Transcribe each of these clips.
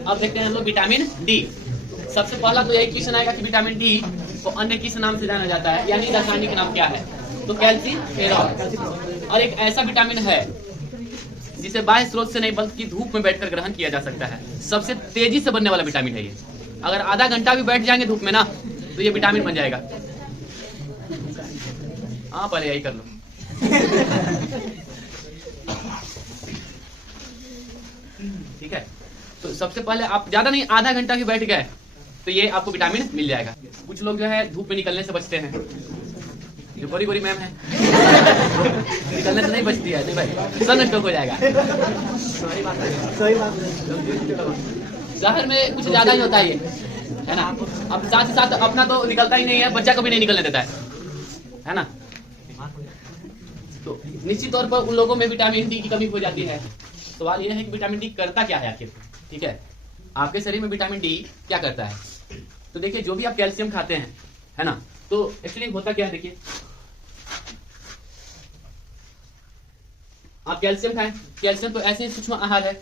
अब देखते हैं हम लोग विटामिन डी। सबसे पहला तो यही क्वेश्चन आएगा कि विटामिन डी को अन्य किस नाम से जाना जाता है, यानी रासायनिक नाम क्या है। तो कैल्सीफेरॉल। और एक ऐसा विटामिन है जिसे बाह्य स्रोत से नहीं बल्कि धूप में बैठकर ग्रहण किया जा सकता है। सबसे तेजी से बनने वाला विटामिन है ये। अगर आधा घंटा भी बैठ जाएंगे धूप में ना तो ये विटामिन बन जाएगा। हाँ पहले यही कर लो। ठीक है, तो सबसे पहले आप ज्यादा नहीं आधा घंटा भी बैठ गए तो ये आपको विटामिन मिल जाएगा। कुछ लोग जो है धूप में निकलने से बचते हैं, जो गोरी गोरी मैम है निकलने से नहीं बचती है, नहीं भाई सन स्ट्रोक हो जाएगा। सही बात शहर में कुछ ज्यादा ही होता है ये, है ना। अब साथ ही साथ अपना तो निकलता ही नहीं है, बच्चा को भी नहीं निकलने देता है ना। तो निश्चित तौर पर उन लोगों में विटामिन डी की कमी हो जाती है। सवाल यह है कि विटामिन डी करता क्या है आखिर। ठीक है, आपके शरीर में विटामिन डी क्या करता है। तो देखिए जो भी आप कैल्शियम खाते हैं, है ना, तो एक्चुअली होता क्या है, देखिए आप कैल्शियम खाएं, कैल्शियम तो ऐसे ही सूक्ष्म आहार है,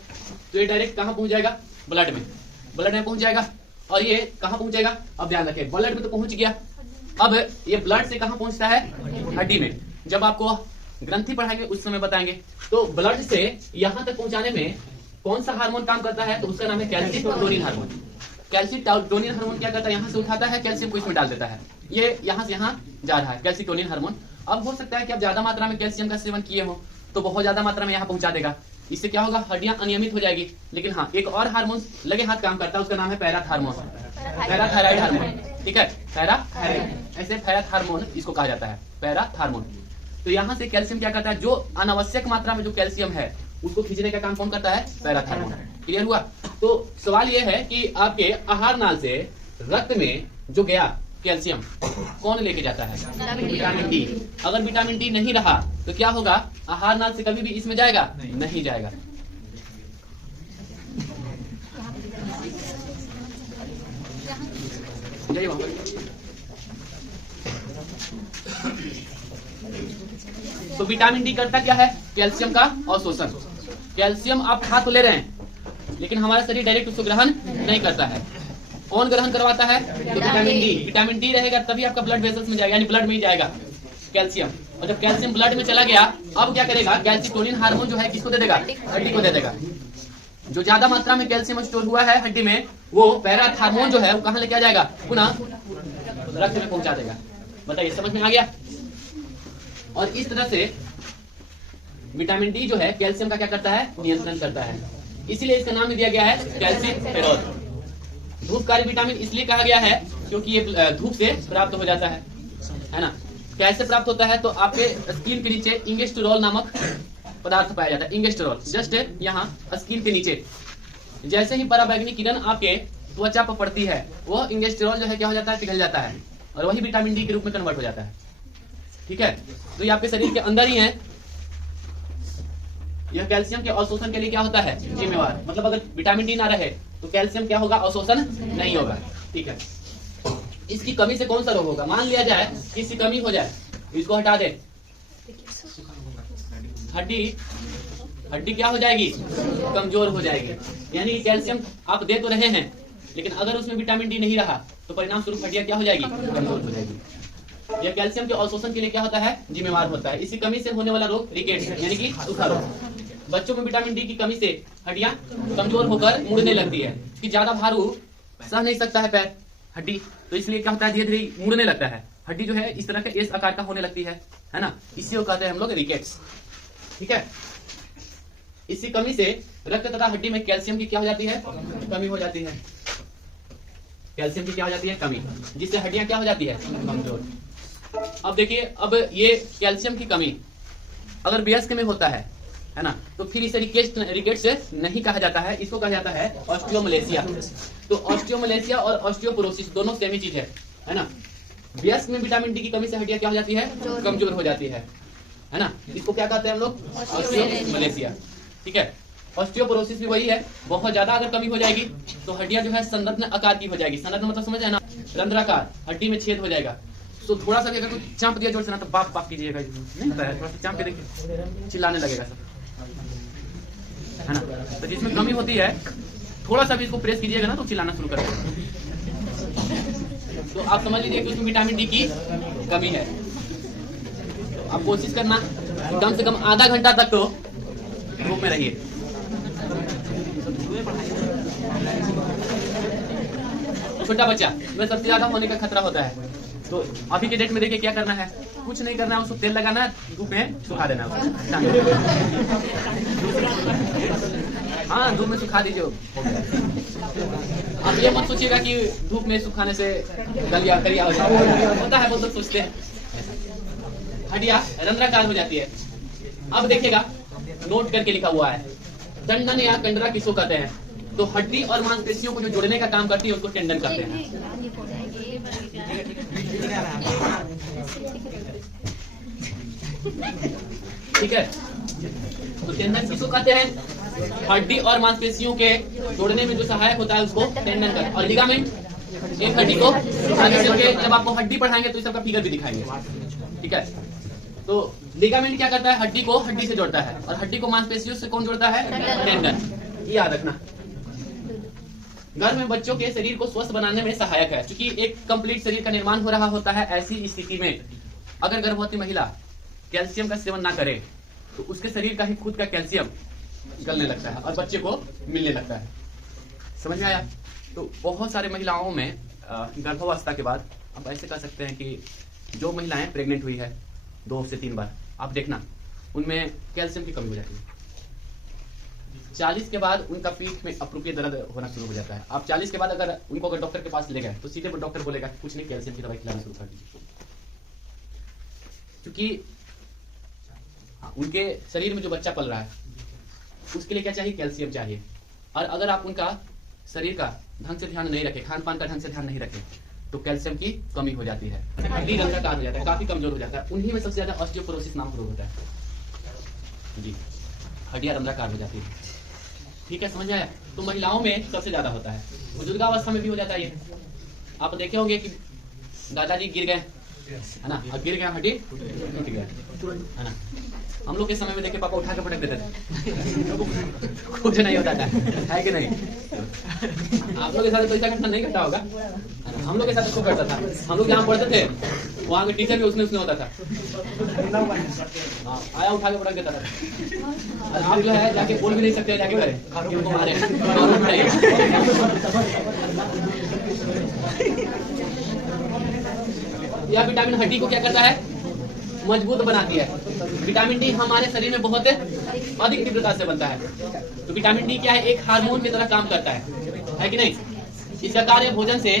तो ये डायरेक्ट कहां पहुंच जाएगा, ब्लड में पहुंच जाएगा। और ये कहां पहुंचेगा, अब ध्यान रखें, ब्लड में तो पहुंच गया। अब ये ब्लड से कहां पहुंचता है, हड्डी में। जब आपको ग्रंथि पढ़ाएंगे उस समय बताएंगे। तो ब्लड से यहां तक पहुंचाने में कौन सा हार्मोन काम करता है, तो उसका नाम है कैल्सिटोनिन हार्मोन। कैल्सिटोनिन हार्मोन क्या करता है, यहाँ से उठाता है कैल्शियम को इसमें डाल देता है, ये यहाँ से यहाँ जा रहा है कैल्सिटोनिन हार्मोन। अब हो सकता है कि आप ज्यादा मात्रा में कैल्शियम का सेवन किए हो तो बहुत ज्यादा मात्रा में यहाँ पहुंचा देगा। इससे क्या होगा, हड्डियां अनियमित हो जाएगी। लेकिन हाँ, एक और हार्मोन लगे हाथ काम करता है, उसका नाम है पैराथायराइड हार्मोन। ठीक है, पैराथायराइड, ऐसे पैराथार्मोन इसको कहा जाता है, पैराथार्मोन। तो यहाँ से कैल्शियम क्या करता है, जो अनावश्यक मात्रा में जो कैल्शियम है उसको खींचने का काम कौन करता है, पैराथार्मोन। क्लियर हुआ। तो सवाल यह है कि आपके आहार नाल से रक्त में जो गया कैल्शियम कौन लेके जाता है, विटामिन डी। अगर विटामिन डी नहीं रहा तो क्या होगा, आहार नाल से कभी भी इसमें जाएगा नहीं जाएगा। तो विटामिन डी करता क्या है, कैल्शियम का अवशोषण। कैल्शियम आप खा तो ले रहे हैं लेकिन हमारा शरीर डायरेक्ट उसको ग्रहण नहीं करता है। कौन ग्रहण करवाता है, तो विटामिन डी। विटामिन डी रहेगा तभी आपका ब्लड वेसल्स में जाएगा, यानी ब्लड में ही जाएगा कैल्शियम। और जब कैल्शियम ब्लड में चला गया, अब क्या करेगा, कैल्सिटोनिन हार्मोन जो है किसको दे देगा, हड्डी को दे देगा। जो ज्यादा मात्रा में कैल्शियम स्टोर हुआ है हड्डी में, वो पैराथार्मोन जो है वो कहाँ लेके आ जाएगा, पुनः रक्त में पहुंचा देगा। बताइए समझ में आ गया। और इस तरह से विटामिन डी जो है कैल्शियम का क्या करता है, नियंत्रण करता है। इसीलिए इसका नाम दिया गया है कैल्सीफेरॉल। धूपकारी विटामिन इसलिए कहा गया है क्योंकि ये धूप से प्राप्त हो जाता है ना। कैसे प्राप्त होता है, तो आपके स्किन के नीचे इंगेस्टेरॉल नामक पदार्थ पाया जाता है। इंगेस्टेरॉल जस्ट यहाँ स्किन के नीचे, जैसे ही पराबैंगनी किरण आपके त्वचा पर पड़ती है, वो इंगेस्टेरॉल जो है क्या हो जाता है, पिघल जाता है और वही विटामिन डी के रूप में कन्वर्ट हो जाता है। ठीक है, तो ये आपके शरीर के अंदर ही है। यह कैल्शियम के अवशोषण के लिए क्या होता है, जिम्मेवार। मतलब अगर विटामिन डी ना रहे तो कैल्शियम क्या होगा, अवशोषण नहीं होगा। ठीक है, इसकी कमी से कौन सा रोग होगा, मान लिया जाए कि इसकी कमी हो जाए, इसको हटा दे, हड्डी क्या हो जाएगी, कमजोर हो जाएगी। यानी कि कैल्शियम आप दे तो रहे हैं लेकिन अगर उसमें विटामिन डी नहीं रहा तो परिणाम स्वरूप हड्डियां क्या हो जाएगी, कमजोर हो जाएगी। यह कैल्शियम के अवशोषण के लिए क्या होता है, जिम्मेवार होता है। इसी कमी से होने वाला रोग रिकेट्स यानी कि सूखा रोग। बच्चों में विटामिन डी की कमी से हड्डियां कमजोर होकर मुड़ने लगती है कि ज्यादा भारू सह नहीं सकता है पैर हड्डी, तो इसलिए क्या होता है, धीरे धीरे मुड़ने लगता है। हड्डी जो है इस तरह के एस आकार का होने लगती है ना। इसी को कहते हैं हम लोग रिकेट्स। ठीक है, इसी कमी से रक्त तथा हड्डी में कैल्शियम की क्या हो जाती है, कमी हो जाती है। कैल्शियम की क्या हो जाती है, कमी, जिससे हड्डियां क्या हो जाती है, कमजोर। अब देखिए, अब ये कैल्शियम की कमी अगर वयस्क में होता है ना, तो फिर इसे रिकेट्स नहीं कहा जाता है, इसको कहा जाता है ऑस्टियोमलेशिया। तो ऑस्टियोमलेशिया और ऑस्टियोपोरोसिस दोनों सेम ही चीज है ना। वयस्क में विटामिन डी की कमी से हड्डियां क्या हो जाती है, कमजोर हो जाती है ना। इसको क्या कहते हैं हम लोग, ऑस्टियोमलेशिया। ठीक है, ऑस्टियोपोरोसिस भी वही है, बहुत ज्यादा अगर कमी हो जाएगी तो हड्डियां जो है संरत्न आकार की हो जाएगी। संरत्न मतलब समझ है ना, रंध्राकार, हड्डी में छेद हो जाएगा। तो थोड़ा सा भी अगर कुछ चांप दिया जोर से ना तो बाप बाप कीजिएगा, नहीं होता है, थोड़ा सा चांप के देखिए चिल्लाने लगेगा सब, है ना। तो जिसमें कमी होती है थोड़ा सा भी इसको प्रेस कीजिएगा ना तो चिल्लाना शुरू कर देगा। तो आप समझ लीजिए कि उसमें विटामिन डी की कमी है। तो आप कोशिश करना कम से कम आधा घंटा तक तो धूप में रहिए। छोटा बच्चा में सबसे ज्यादा होने का खतरा होता है। तो अभी के डेट में देखिए क्या करना है, कुछ नहीं करना है, उसको तेल लगाना है, धूप में सुखा देना है। हाँ, धूप में सुखा दीजिए। आप ये मत सोचिएगा कि धूप में सुखाने से गलिया करिया हो जाएगा, होता है, वो तो सोचते हैं। हड्डियां रंध्राकार हो जाती है। अब देखिएगा, नोट करके लिखा हुआ है, टेंडन या कंडरा किसको कहते हैं? तो हड्डी और मांसपेशियों को जो जोड़ने का काम करती है उसको टेंडन कहते हैं। ठीक है, तो टेंडन किसको कहते हैं? हड्डी और मांसपेशियों के जोड़ने में जो सहायक होता है उसको टेंडन कहते हैं। और लिगामेंट एक हड्डी को, जब आपको हड्डी पढ़ाएंगे तो इस सबका फिगर भी दिखाएंगे। ठीक है, तो लिगामेंट क्या करता है? हड्डी को हड्डी से जोड़ता है, और हड्डी को मांसपेशियों से कौन जोड़ता है? टेंडन। ये याद रखना। गर्भ में बच्चों के शरीर को स्वस्थ बनाने में सहायक है, क्योंकि एक कंप्लीट शरीर का निर्माण हो रहा होता है। ऐसी स्थिति में अगर गर्भवती महिला कैल्शियम का सेवन ना करे तो उसके शरीर का ही खुद का कैल्शियम गलने लगता है और बच्चे को मिलने लगता है। समझ में आया? तो बहुत सारे महिलाओं में गर्भावस्था के बाद आप ऐसे कह सकते हैं कि जो महिलाएं प्रेग्नेंट हुई है 2 से 3 बार, आप देखना उनमें कैल्शियम की कमी हो जाती है। 40 के बाद उनका पीठ में अप्रोप्रिएट दर्द होना शुरू हो जाता है। आप 40 के बाद अगर उनको डॉक्टर के पास ले गए तो सीधे डॉक्टर बोलेगा कुछ नहीं, कैल्शियम की दवाई खिलाना शुरू कर दीजिए, क्योंकि उनके शरीर में जो बच्चा पल रहा है उसके लिए क्या चाहिए? कैल्शियम चाहिए। और अगर आप उनका शरीर का ढंग से ध्यान नहीं रखें, खान पान का ढंग से ध्यान नहीं रखें, तो कैल्शियम की कमी हो जाती है, हड्डी रंध्राकार हो जाता है, काफी कमजोर हो जाता है। उन्हीं में सबसे ज्यादा ऑस्टियोपोरोसिस नाम रोग होता है जी, हड्डियां रंध्राकार हो जाती है। ठीक है, समझ में आया? तो महिलाओं में सबसे ज्यादा होता है, बुजुर्गावस्था में भी हो जाता है ये। आप देखे होंगे कि दादाजी गिर गए, है ना, अब गिर गए, हड्डी टूट गया, है ना। हम लोग के समय में देखे पापा उठा के पटक देते थे, कुछ नहीं होता था, है कि नहीं? आप लोग के साथ तो ऐसा घटना नहीं घटा होगा, हम लोग के साथ इसको करता था। हम लोग जहाँ पढ़ते थे वहाँ के टीचर भी उसने होता था, आया उठा के पटक देता था। और आप जो है जाके बोल भी नहीं सकते, जाके करें उनको मारे। यह विटामिन हड्डी को क्या करता है? मजबूत बनाती है। विटामिन डी हमारे शरीर में बहुत अधिक तीव्रता से बनता है। तो विटामिन डी क्या है? एक हार्मोन की तरह काम करता है कि नहीं? इसका कार्य भोजन से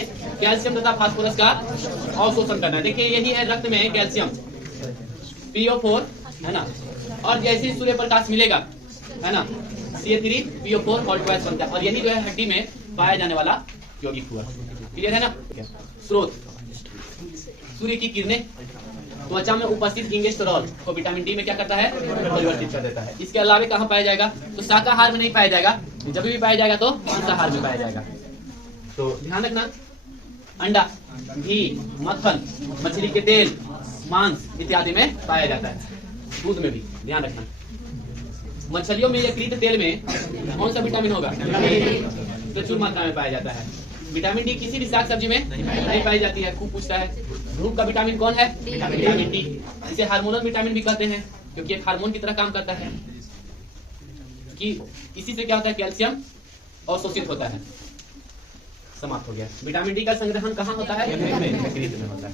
कैल्शियम तथा फास्फोरस का अवशोषण करना है। देखिए यही है रक्त में कैल्शियम PO4, है ना, और जैसे सूर्य प्रकाश मिलेगा, है ना, CA3PO4 और ट्वाइस बनता है, और यही जो है हड्डी में पाया जाने वाला यौगिक हुआ। क्लियर है ना? स्रोत सूर्य की किरणें त्वचा में उपस्थित इंगेस्टेरॉल को विटामिन डी में क्या करता है? परिवर्तित कर देता है। इसके अलावा कहाँ पाया जाएगा? तो शाकाहार में नहीं पाया जाएगा, जब भी पाया जाएगा तो मांसाहार में पाया जाएगा। तो ध्यान रखना, अंडा, घी, मक्खन, मछली के तेल, मांस इत्यादि में पाया जाता है। दूध में भी ध्यान रखना। मछलियों में यकृत तेल में कौन सा विटामिन होगा? प्रचुर मात्रा में पाया जाता है। विटामिन डी किसी भी साग सब्जी में नहीं पाई जाती है। खूब पूछता है धूप का विटामिन कौन है? Vitamin D. इसे हार्मोनल विटामिन भी कहते हैं, क्योंकि एक हार्मोन की तरह काम करता है। कि इसी से क्या होता है? कैल्शियम अवशोषित होता है। समाप्त हो गया। विटामिन डी का संग्रहण कहाँ होता है? यकृत में होता है।